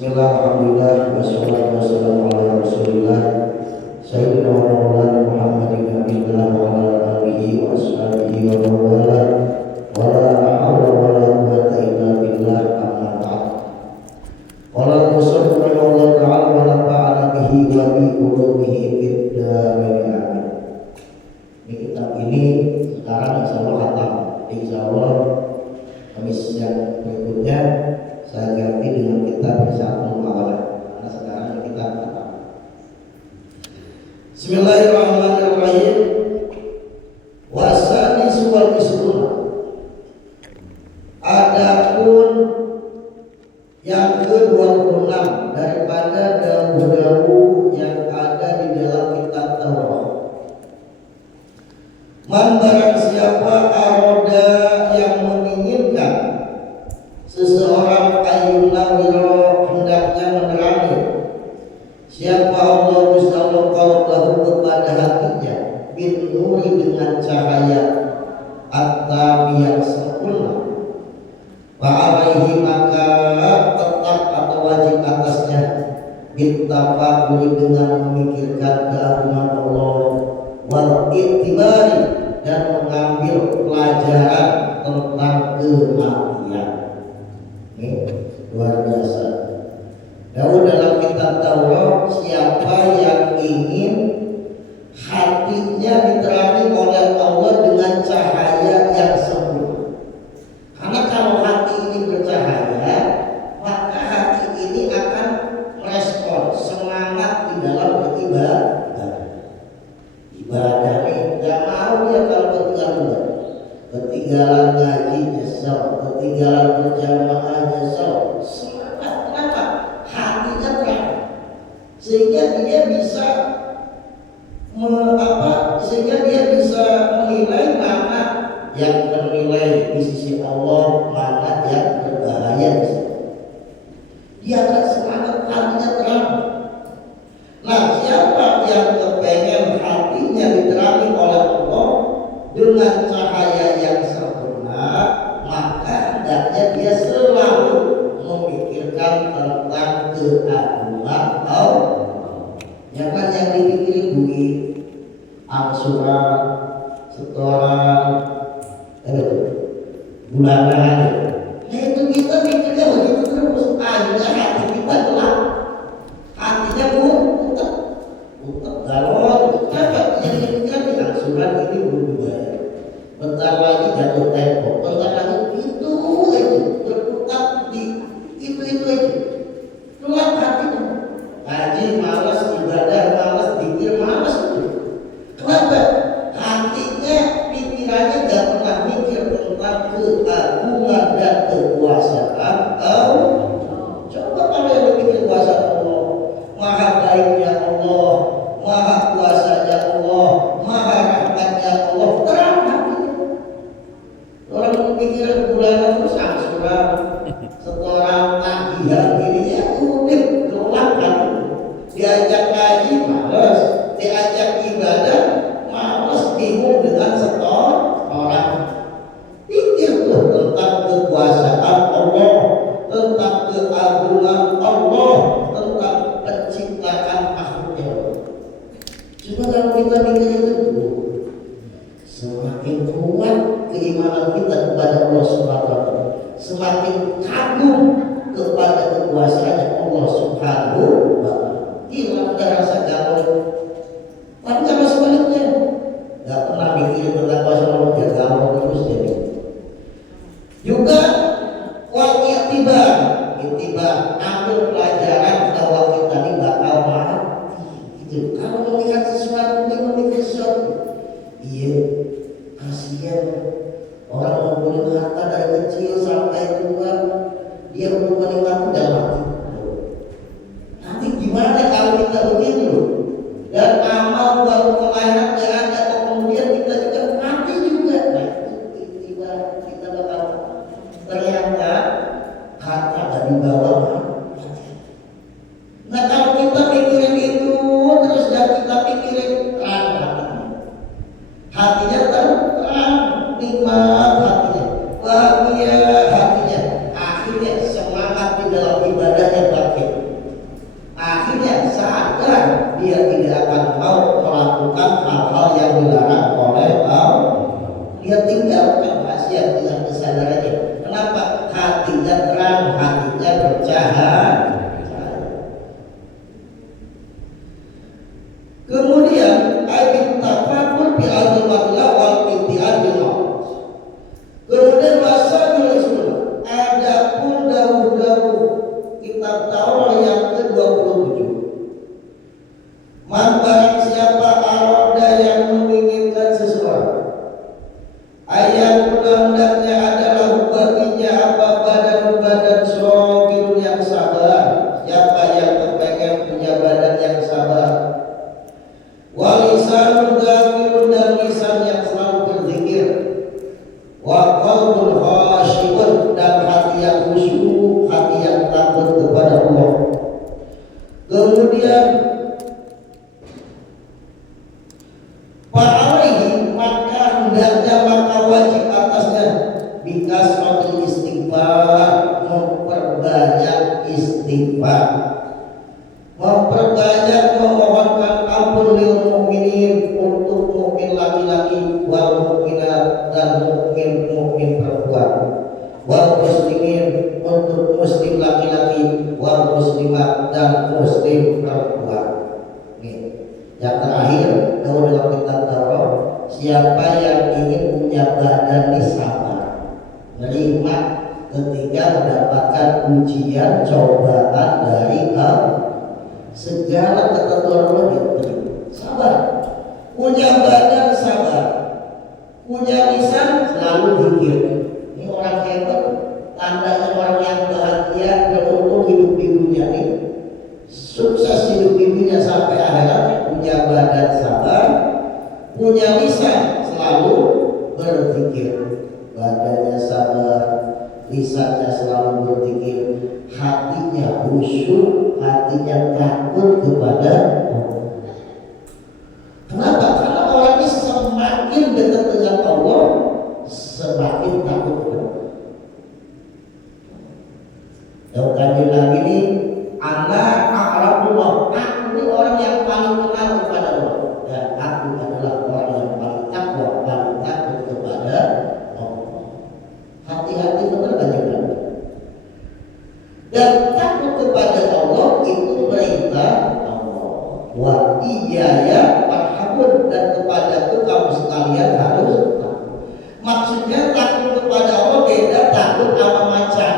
Bismillah, alhamdulillah, wassalatu wassalamu ala rasulillah Sayyidina wa maulana Muhammadin Abdillah wa ala alihi wa ashabihi wa mawala wa la hawla wa la quwwata illa billah amma ba'd. Qala al-musannif rahimahullah ta'ala wa nafa'ana bihi wa bi ulumihi fid dharain amin. Ini kitab ini sekarang insyaallah khatam. Insyaallah Kamis yang berikutnya saya ganti dengan kitab Risalah Mawalah karena sekarang kita khatam. Bismillahirrahmanirrahim. Wasani suwal isruna. Adapun yang ke-26 daripada daun-daun yang ada di dalam kitab Taurat. Man barang siapa aroda yang menginginkan seseorang ayunawiro hendaknya menerangi siapa Allah Subhanahu qalbahu kepada hatinya bin nuri dengan cahaya atau yang sempurna fa'alaihi maka tetap atau wajib atasnya bitafakuri dengan memikirkan keagungan Allah wal ittibari dan mengambil pelajaran tentang kematian. Ini luar biasa. Daud dalam kitab Taurat, siapa yang ingin hatinya diterangi oleh Allah dengan cahaya yang sempurna. Karena kalau hati ini bercahaya, maka hati ini akan merespon semangat di dalam beribadah. Ibadah ini gak mau dia kalau ketinggalan ngaji nyesel, ketinggalan berjamaah nyesel. Semangat kenapa? Hatinya terang, sehingga dia bisa sehingga dia bisa menilai mana yang bernilai di sisi Allah, mana yang berbahaya di sisi. Dia akan semangat, hatinya terang. Nah, siapa yang kepengen hatinya diterangi oleh Allah dengan cahaya yang sempurna, maka hendaknya dia selalu memikirkan tentang keagungan Allah. Jangan yang dipikirin duit, angsuran, setoran, bulanan. Nah itu kita mikirnya begitu terus, akhirnya hati kita gelap, hatinya butek galon. Kenapa? Yang dipikiran di angsuran ini belum dibayar, bentar lagi jatuh tempo, bentar lagi itu aja berputar di itu aja. Gelap hatinya. Ngaji malas, ibadah malas, zikir malas itu. Kenapa? Hatinya, pikirannya gak pernah mikir tentang keagungan dan kekuasaan Allah. Coba kalau yang berpikir kuasa Allah, maha baiknya Allah, maha kuasanya Allah, maha rahmatnya Allah, terang hatinya. Orang berpikir bulanan terus angsuran, setoran, tagihan ini ya udah gelap hati. Diajak ngaji malas, diajak ibadah malas, bingung dengan orang. Pikir tuh tentang kekuasaan Allah, tentang keagungan Allah, tentang penciptaan makhluknya. Cuma kalau kita mikir itu dulu, semakin kuat keimanan kita kepada Allah Subhanahu wa taala, semakin kagum kepada kekuasaan Allah Subhanahu wa taala. Hilang ada rasa galau. Tapi kalau sebaliknya gak pernah mikir tentang kuasa Allah, dia galau terus jadi. Juga wal i'tibar, ambil pelajaran bahwa kita ini bakal mati. Itu kalau melihat sesuatu, memikir sesuatu. Iya, kasihan orang ngumpulin harta dari kecil sampai tua, dia belum menikmati dan mati. Nanti gimana kalau kita begitu? Dan amal baru ke akhirat yang ada, kemudian kita juga mati juga. Nah itu kita bakal ternyata kata dari bawah mati. kitab Taurat yang ke-27. Man barang siapa aroda yang menginginkan sesuatu, ayat hendaknya adalah baginya apa badan sobirun yang sabar. Siapa yang kepengen punya badan yang sabar, walisanun dzakirun dan lisan yang selalu berzikir, wa qalbun khashi'un dan hati yang khusyuk, hati yang takut kepada Allah. Kemudian fa'alaihi maka hendaknya maka wajib atasnya bikasratul istighfar, memperbanyak istighfar, memperbanyak memohonkan ampun lil mukminin untuk mukmin laki-laki wal mukminat dan mukmin perempuan, wal muslimin untuk muslim laki-laki wal muslimat dan muslim perempuan. Yang terakhir, kalau dalam kitab Taurat, siapa yang ingin punya badan sabar, menerima ketika mendapatkan ujian cobaan dari Allah, segala ketentuan Allah diterima. Sabar, punya badan sabar, punya lisan selalu zikir. Ini orang hebat, tandanya orang yang bahagia dan untung hidup di dunia ini, sukses hidup di dunia sampai akhirat. Punya badan sabar, punya lisan selalu berzikir. Badannya sabar, lisannya selalu berzikir, hatinya khusyuk, hatinya takut kepada Allah. Kenapa? Karena orang ini semakin dekat dengan Allah, semakin takut kepada Allah. Dan kali lagi ini, anak a'rafullah, aku ini orang yang paling kenal kepada Allah, dan aku adalah orang yang paling takwa, paling takut kepada Allah. Hati-hati benar banyak. Dan takut kepada Allah itu perintah Allah. Wa iyaya farhabun, dan kepadaku kamu sekalian harus takut. Maksudnya takut kepada Allah beda takut sama macan.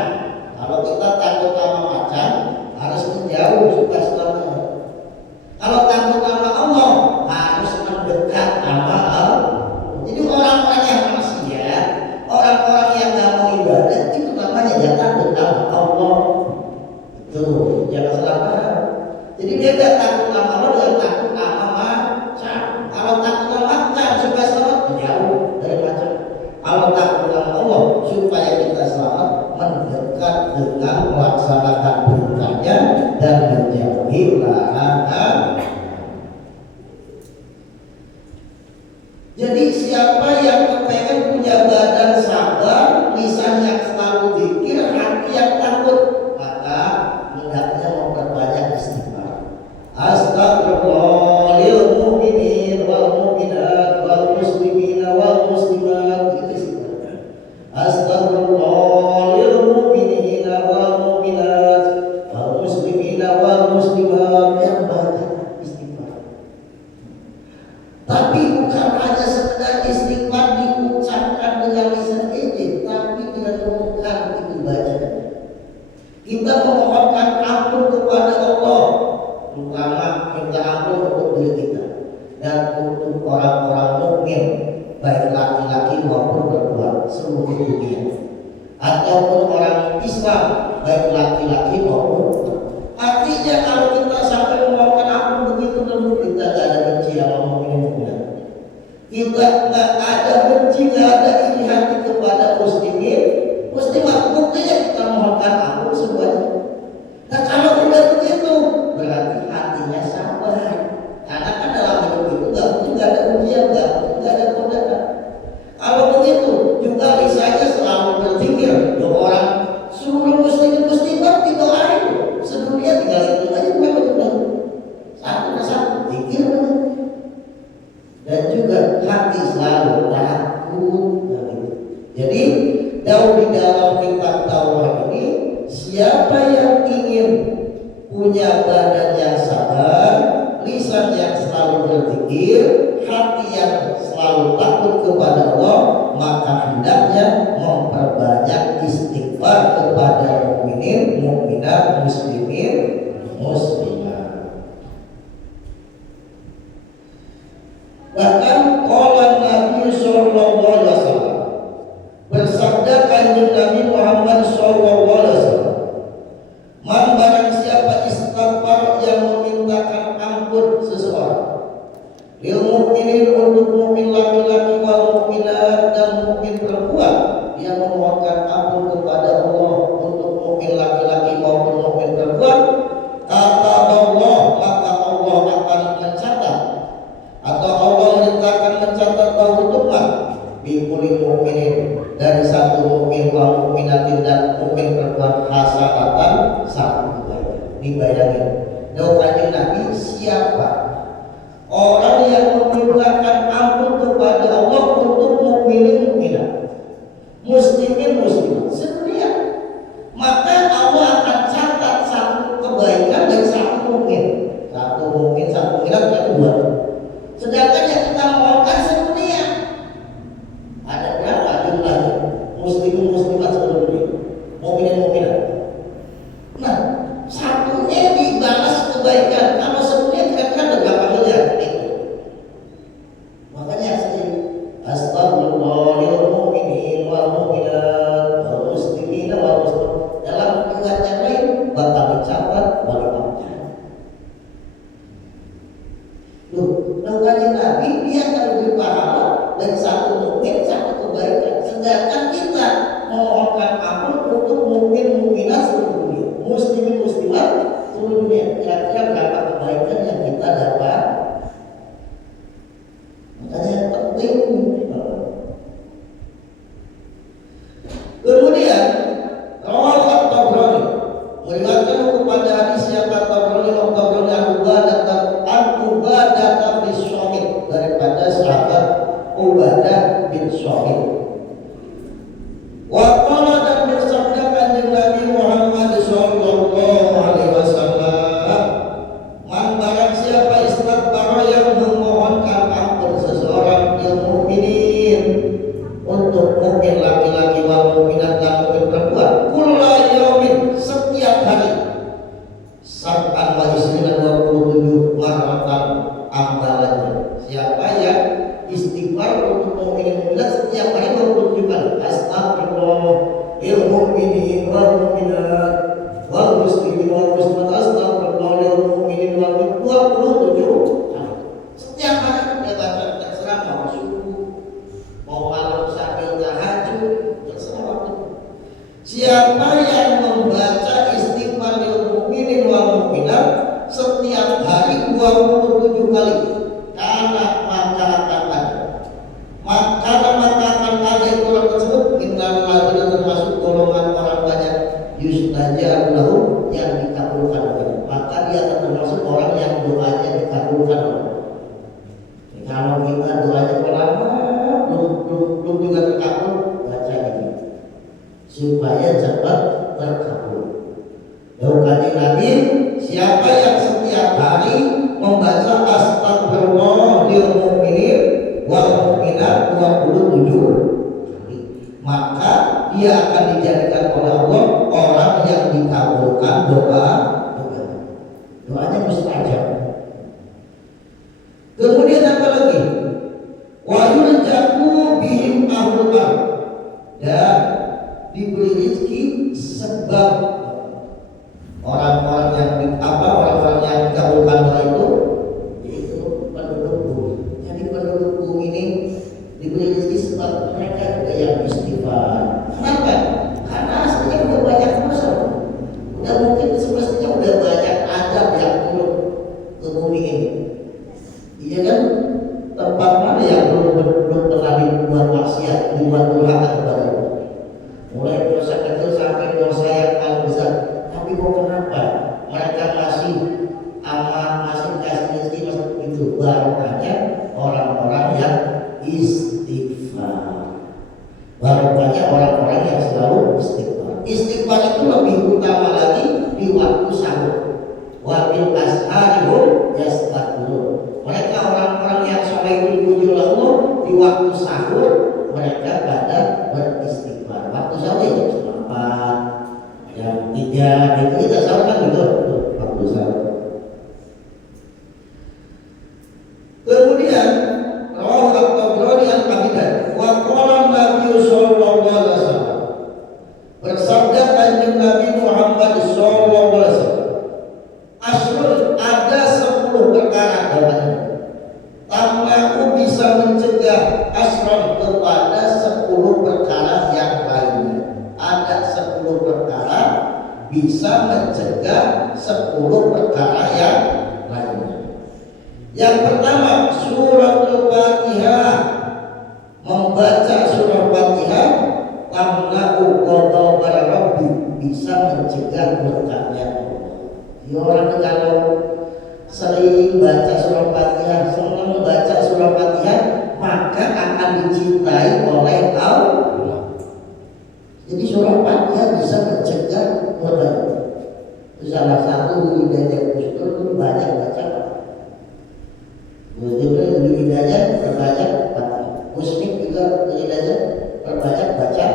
Kalau kita takut sama macan harus menjauh supaya selamat. Kalau takut sama Allah harus mendekat sama Allah. Jadi orang-orang yang maksiat, orang-orang yang nggak mau ibadah, itu namanya dia takut sama Allah. Itu jangan salah paham. Jadi beda takut sama Allah dengan takut sama macan. Kalau takut sama macan supaya selamat, menjauh dari macan. Kalau takut sama Allah supaya kita selamat, mendekat dengan melaksanakan perintahnya dan menjauhi larangan. Jadi siapa yang kepengen punya badan sabar, lisan yang selalu zikir, hati yang takut, maka hendaknya memperbanyak istighfar. Astagfirullah lil mu'minin wal mu'minat wal muslimina wal muslimat. Itu istighfar. Astagfirullah lil mu'minina wal mu'minat wal muslimina wal muslimat. Yang banyak istighfar. Tapi bukan hanya sekedar istighfar diucapkan dengan lisan aja, tapi direnungkan itu bacanya. Kita memohonkan ampun kepada Allah, terutama minta ampun untuk diri kita dan untuk orang-orang mukmin, baik laki-laki maupun perempuan seluruh dunia, ataupun orang Islam, baik laki-laki maupun perempuan. Artinya kalau kita sampai memohonkan ampun begitu, tentu kita tidak ada benci sama mukmin-mukminat. Kita tidak ada benci, tidak ada iri hati kepada muslimin, muslimat. Buktinya kita mohonkan ampun semuanya. Nah kalau udah begitu, berarti hatinya sabar. Karena kan dalam hidup itu nggak mungkin nggak ada ujian, nggak mungkin nggak ada godaan. Kalau begitu, juga lisannya selalu berzikir. Doa orang seluruh muslimin muslimat didoain. Sedunia tinggal itu aja bukan betul. Satu zikir. Dan juga hati selalu takut. Jadi di dalam kitab Taurat ini, siapa yang ingin punya badan yang sabar, lisan yang selalu berzikir, hati yang selalu takut kepada Allah, maka hendaknya memperbanyak istighfar kepada mukminin, mukminat, muslim muslimin muslimat. Bahkan qala Nabi sallallahu alaihi wasallam, bersabda kanjeng Nabi Muhammad sallallahu alaihi wasallam, man barang siapa istighfar yang memintakan ampun seseorang, lil mukminin untuk mukmin laki-laki wal mukminat dan mukmin perempuan, dia memohonkan ampun kepada Allah untuk mukmin laki-laki maupun mukmin perempuan, kata Allah, maka Allah akan mencatat atau Allah menyatakan mencatat bahwa bikuli mukminin, dari satu mukmin wa mukminatin dan mukmin perempuan hasanatan satu kebaikan. Dibayangin, doanya Nabi, siapa orang yang memintakan ampun kepada Allah untuk mukminin mukminat, muslimin muslimat sedunia, maka Allah akan catat satu kebaikan dari satu mukmin, satu mukminat dan dua. Sedangkan yang kita mohonkan sedunia ada berapa jumlahnya? Muslimin muslimat seluruh dunia, mukminin mukminat. Nah, satunya dibalas kebaikan. Kalau sedunia kira-kira ada berapa miliar? Itu. Makanya saya astagfirullah lil mukminin wal mukminat wal muslimin wal muslimat. Dalam riwayat yang lain bakal dicatat wal maghfirah. Doanya Nabi, dia akan lebih pahala dari satu mukmin, satu kebaikan. Sedangkan kita memohonkan ampun untuk mukmin mukminat seluruh dunia, muslimin muslimat seluruh dunia. Kira-kira berapa kebaikan yang kita dapat? Makanya penting. Kemudian rawal at-Tabrani meriwayatkan kepada hadis yang At-Tabrani Ubadah bin Syamit, daripada sahabat Ubadah bin Syamit. Wa qala, dan bersabda kanjeng Nabi Muhammad sallallahu alaihi wasallam, man barang siapa istighfar yang memohonkan ampun seseorang lil mukminin untuk mukmin laki-laki wal mukminat dan mukmin perempuan, kulla yaumin, setiap hari, sab'an wa isrina 27 maratan ambalannya. Siapa yang istighfar untuk mukminin mukminat setiap hari 27 kali, astagfirullah lil mukminin wal mukminat wal muslimin wal muslimat, astagfirullah lil mukminin wal mukminat 27 kali. Setiap hari dia baca, terserah mau subuh, mau malam sambil tahajud, terserah waktu. Siapa yang membaca istighfar lil mukminin wal mukminat setiap hari 27 kali, karena maka akan ada itu orang tersebut, innal ladzina, termasuk golongan orang banyak, yustajab lahu, yang dikabulkan oleh, maka dia akan termasuk orang yang doanya dikabulkan oleh. Kalau kita doanya lama belum juga terkabul, baca ini supaya cepat terkabul. Doanya Nabi, siapa yang setiap hari membaca astagfirullah lil mukminin wal mukminat 27 kali, maka dia akan dijadikan oleh Allah orang yang dikabulkan doanya mustajab. Kemudian apa lagi? Wa yurjaku bihim ahlul ardh, dan diberi rezeki sebab orang-orang yang dikabulkan doa itu, yaitu penduduk bumi. Jadi penduduk bumi ini diberi rezeki sebab mereka juga yang istighfar. Kenapa? Karena aslinya udah banyak dosa, udah mungkin semestinya udah banyak azab yang turun ke bumi ini. Iya kan? Tempat mana yang belum pernah dibuat maksiat, dibuat durhaka kepada Allah? Mulai dosa kecil sampai dosa yang paling besar. Tapi kok kenapa mereka masih aman, masih kasih rezeki, masih begitu? Barokahnya orang-orang yang istighfar. Barokahnya orang-orang yang selalu istighfar. Istighfar itu lebih utama lagi di waktu sahur. Wa bil ashharihum yastaghfirun. Mereka orang-orang yang soleh itu Allah, di waktu sahur mereka pada beristighfar. Waktu sahur jam 4, jam 3 itu kita sahur kan gitu. Yang pertama, suratul Fatihah. Membaca surah Fatihah tamna'u ghadabar rabbi, bisa mencegah murkanya Allah. Ya orang kalau sering baca surah Fatihah, senang membaca surah Fatihah, maka akan dicintai oleh Allah. Jadi surah Fatihah bisa mencegah murka. Itu salah satu hidayah Gustur itu banyak baca. Betul hidayah terbanyak Fatihah. Muslim juga hidayah terbanyak baca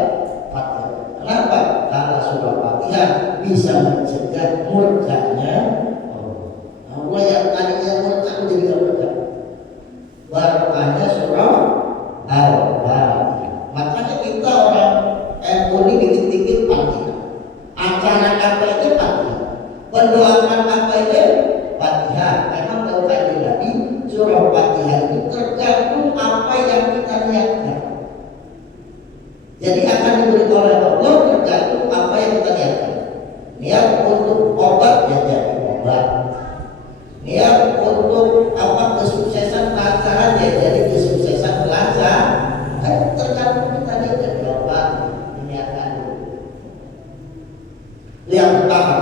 Fatihah. Kenapa? Karena surah Fatihah bisa mencegah murkanya Allah. Allah yang tadinya murka menjadi tidak murka. Barokahnya surah Al-Fatihah. Makanya kita orang NU ini dikit-dikit Fatihah. Acara apa itu Fatihah. Pendoakan apa itu Fatihah. Memang tahu kajian Nabi, surah Fatihah itu tergantung apa yang kita niatkan. Jadi akan diberi oleh Allah tergantung apa yang kita niatkan. Niat untuk obat ya jadi obat. Niat untuk apa kesuksesan lancaran ya jadi kesuksesan lancar. Kan tergantung kita niatkan obat niatkan. Yang pertama.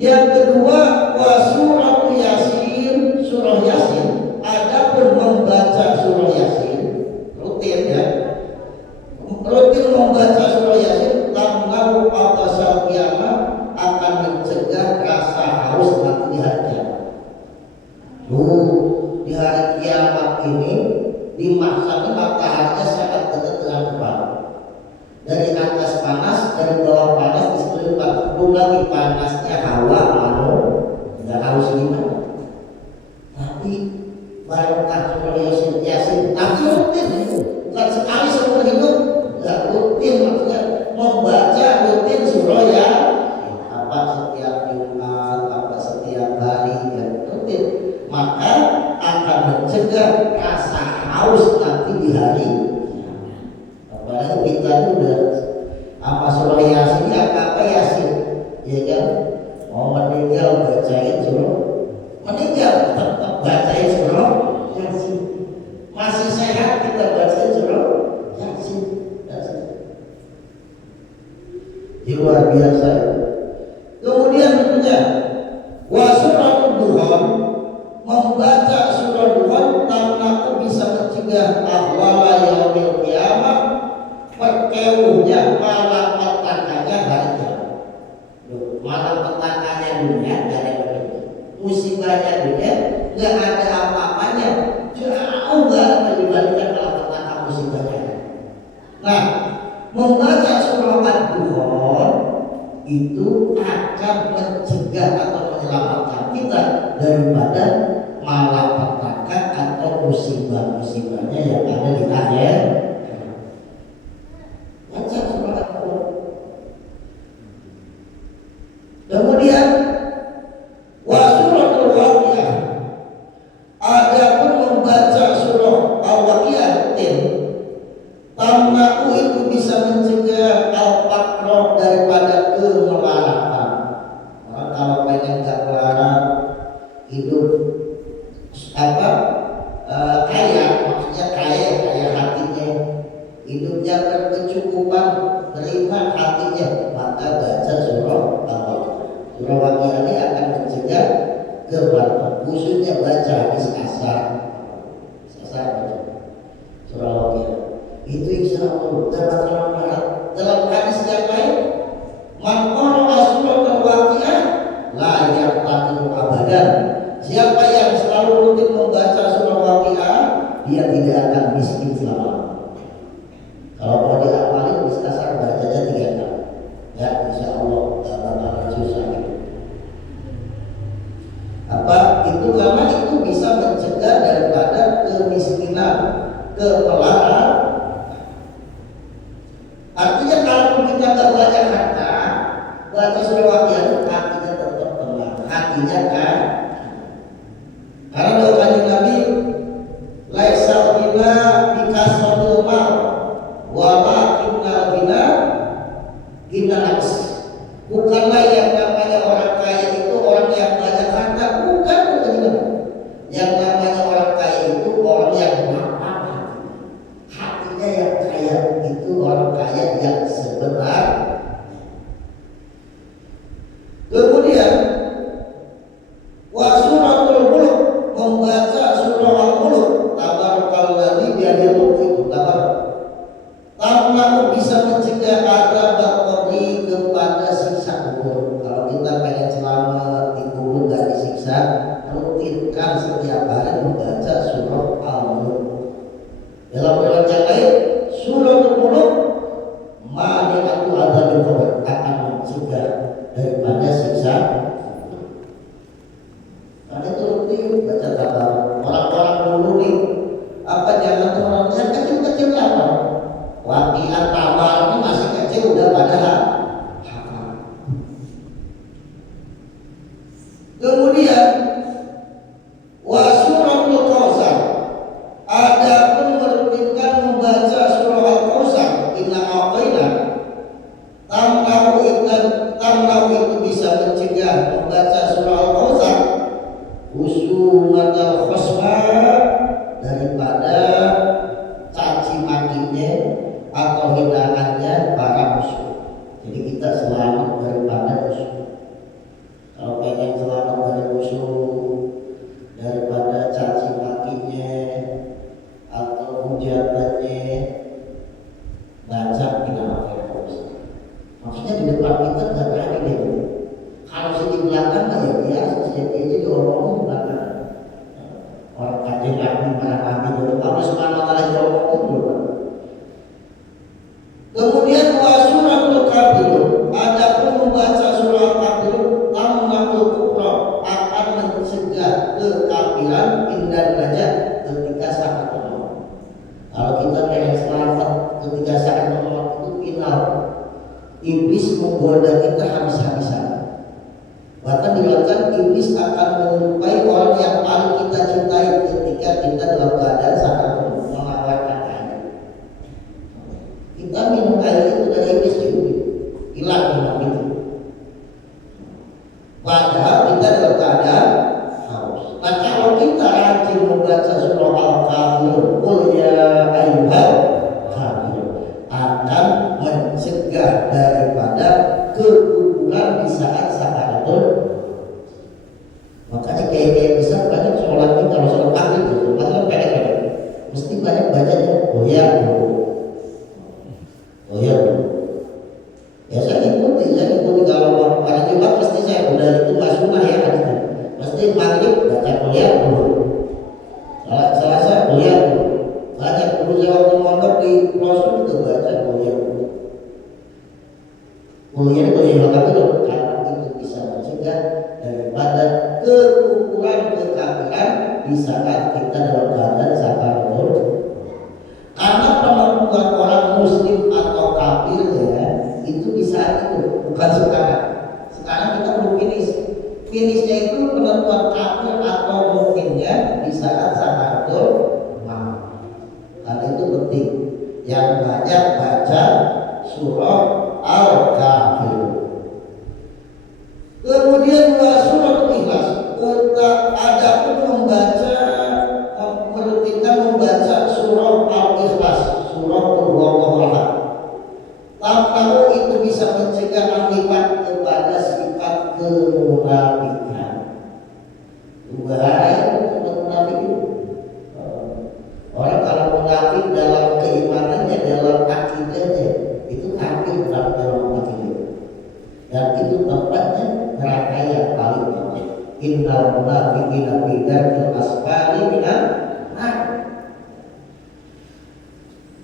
Yang kedua, wa surah Yasin, surah Yasin. Adapun membaca surah Yasin rutin ya. Rutin membaca surah Yasin tamna'u atasal qiyamah, akan mencegah rasa haus nanti di hari kiamat. Di hari kiamat ini di masa mataharinya sangat dekat dengan kepala. Dari atas panas, dari bawah panas, di sekeliling belum lagi panasnya hawa mano, tidak haus gimana. Tapi barokah surah Yasin tapi rutin itu, bukan sekali seumur hidup, nggak rutin, maksudnya membaca rutin surah ya, apa setiap Jumat, apa setiap hari ya rutin, maka akan mencegah rasa haus nanti di hari. Apalagi kita itu udah apa surah Yasin ya apa Yasin, ya kan? Mau meninggal bacain surah, meninggal tetap bacain surah Yasin. Masih sehat kita bacain surah Yasin. Ini luar biasa. Kemudian tentunya wa suratul Duhan, membaca surah Duhan tamna'u bisa mencegah ahwala yaumil qiyamah, perkewuhnya malapetakannya hari kiamat. Malapetakannya dunia gak ada apa-apa, musibahnya dunia gak ada apa-apanya, jauh banget dibandingkan malapetaka musibahnya. Nah, membaca surah Ad-Duhan itu akan mencegah atau menyelamatkan kita daripada malapetaka atau musibah-musibahnya yang ada di akhir. Baca surah Al-Quran. Kemudian wa suratul Waqiah. Adapun membaca surah Al-Waqiah rutin, tamna'u itu bisa mencegah al-faqra daripada kemelarasan. Orang kalau pengen gak melarat, hidup apa kaya, maksudnya kaya hatinya, hidupnya berkecukupan, beriman hatinya, maka baca surah Al-Waqiah. Surah Waqiah ini akan mencegah kemarahan, khususnya baca habis asar baca surah Waqiah. Itu insya Allah dapat selamat. Dalam hadis yang lain, man qara'a suratul Waqiah la yaqtatu abadan. Siapa yang selalu rutin membaca surah Waqiah, dia tidak akan miskin selama. Kalau mau diamalin bisa asar bacanya 3 kali. Ya insya Allah gak bakalan susah. Apa itu? Karena itu bisa mencegah daripada kemiskinan, kemelarat. Artinya kalau kita gak banyak harta, baca surah Waqiah itu hatinya tetap tenang, hatinya kan. Karena doanya Nabi, laisa bina bikasratil mal, walakinnal bina gina nafs. Bukanlah yang namanya orang kaya itu orang yang banyak harta, bukan itu. Yang namanya kelak di kubur gak disiksa, rutinkan setiap hari membaca surah Al-Mulk. Dalam riwayat yang lain, surah Al-Mulk mani'atu adzabil qabr, akan mencegah daripada siksa. Karena itu rutin baca kabar. Orang-orang dulu nih, apa jangan orang yang kecil-kecil apa? Waqi'at Tamar ini masih kecil udah pada hafal. Kemudian wa suratul Kautsar, adapun merutinkan membaca surah Al-Kautsar, inna a'tayna, tamnau itu bisa mencegah membaca surah Al-Kautsar usumatal khosma, daripada caci makinya atau hindaannya para musuh. Jadi kita selamat daripada musuh. Kalau pengen selamat dari musuh, daripada caci makinya atau hujatannya, baca kita Al-Kautsar. Maksudnya di depan kita nggak berani deh. Kalau di belakang ya biasa, jadi orang belakang. Orang kajian lagi marah-marah dulu. Allah Subhanahu wa taala jawab dulu. Kemudian wa suratul Kafirun, adapun membaca surah Al-Kafirun tamna'ul kufra, akan mencegah kekafiran indah derajat ketika saat maut. Kalau kita pengen selamat ketika saat maut itu final, iblis menggoda kita habis-habisan. Bahkan dikatakan iblis akan menyerupai orang yang paling kita cintai ketika kita dalam keadaan saat melawan katanya. Kita minum air itu dari iblis juga hilang minum itu. Padahal kita dalam keadaan haus. Nah kalau kita rajin membaca surah Al-Kafirun, qul ya ayyuhal kafirun, akan mencegah daripada kekufuran di saat sakaratul. Makanya kayak besar banyak sholat kita, kalau sholat maghrib itu sholat pendek-pendek mesti banyak bacanya goyang dulu. Ya saya ikuti kalau hari Jumat mesti saya udah itu mas sunnah ya kan itu. Mesti maghrib baca goyang dulu. Selasa goyang dulu. Baca dulu saya waktu mondok di Prosul itu baca goyang dulu. Goyang dulu karena itu bisa mencegah daripada kekufuran kekafiran di saat kita dalam keadaan sakaratul. Karena penentuan orang muslim atau kafir ya itu di saat itu, bukan sekarang. Sekarang kita belum finish. Finishnya itu penentuan kafir atau mukminnya di saat sakaratul maut. Karena itu penting. Yang banyak baca surah Al-Kafirun. Kemudian suratul Ikhlas, adapun merutinkan membaca surah Al-Ikhlas, surah Al-Wallahu Ahad. Tahu itu bisa mencegah nifaq kepada sifat kemunafikan. Bahaya munafik. Orang kalau munafik dalam keimanannya, dalam akidahnya, itu kafir dalam akidahnya. Dan itu tempatnya neraka yang paling tinggi. Innal munafiqina fi darkil asfali minan nar.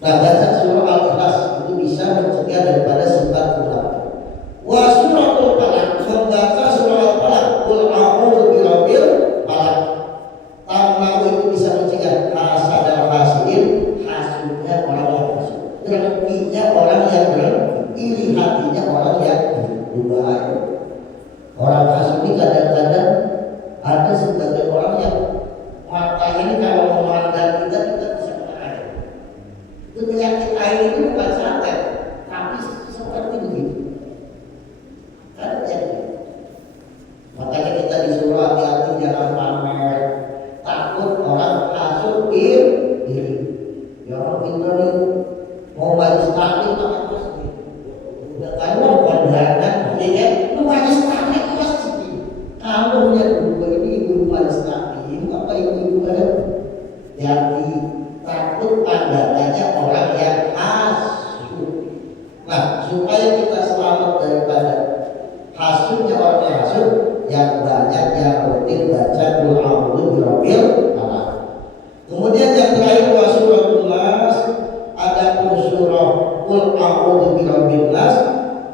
Nah, baca surah Al-Ikhlas itu bisa mencegah daripada sifat munafik. Wa suratul Falaq, membaca surah Al-Falaq, qul a'udzu birabbil falaq. Tamna'u itu bisa mencegah hasadal hasidin, hasudnya orang yang hasud. Dengkinya orang yang dengki, iri hatinya orang yang berbahaya. Orang hasud ini kadang-kadang ada sebagian orang yang matanya ini kalau memandang kita bisa kena air. Itu penyakit air itu bukan santet, tapi seperti begitu. Kan penyakit. Makanya kita disuruh hati-hati jangan pamer, takut orang hasud iri. Ya orang pintar nih mau majelis taklim pakai masjid. Udah kamu kondangan, ya lu majelis taklim masjid. Kamu punya guru ini ibu majelis taklim, apa ibu ada? Jadi takut pandangannya orang yang hasud. Nah, supaya kita selamat daripada hasudnya orang yang hasud, yang baik banyak yang rutin baca qul a'udzu birabbil falaq. Kemudian yang terakhir wa suratul nas, adapun surah qul a'udzu birabbin nas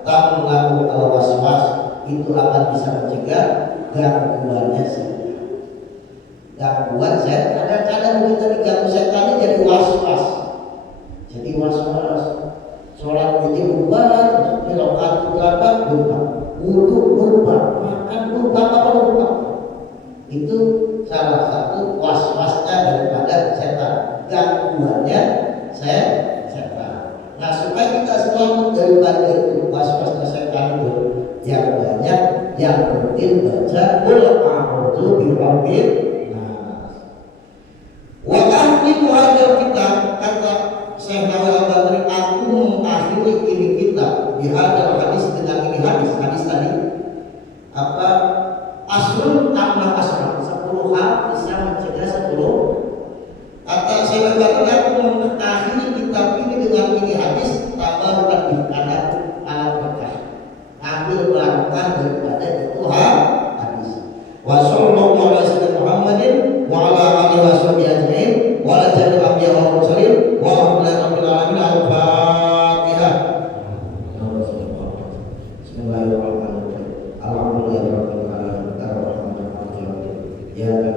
tamlaqu al-waswas, itu akan bisa mencegah gangguannya setan. Gangguan setan, kadang-kadang kita diganggu setan jadi was-was. Jadi was-was. Sholat ini berubah, di rakaat berapa berubah, wudu berubah, makan berubah, apa berubah. Itu salah satu was-wasnya daripada setan. Gangguannya setan. Nah, supaya kita selamat daripada itu was-wasnya setan itu, yang banyak yang rutin baca qul a'udzu birabbil nas. Wa akhir hadal kitab, kata Syekh Nawawi Al-Badri, aku mengakhiri ini kitab dihadal hadis dengan ini hadis tadi apa asrul tambah asrul 10 hal bisa mencegah 10. Kata Syekh Al-Badri, aku mengakhiri kitab ini dengan ini hadis tambah bukan karena alat berkah, ambil langkah daripada itu hadis. Wa sallallahu alaihi wasallam Muhammadin wa ala alihi washabihi ajmain wa ala jami'il anbiya wal mursalin wa rabbil alamin. Al-Fatihah. Bismillahirrahmanirrahim. Alhamdulillahirabbil alamin. Arrahmanirrahim. Ya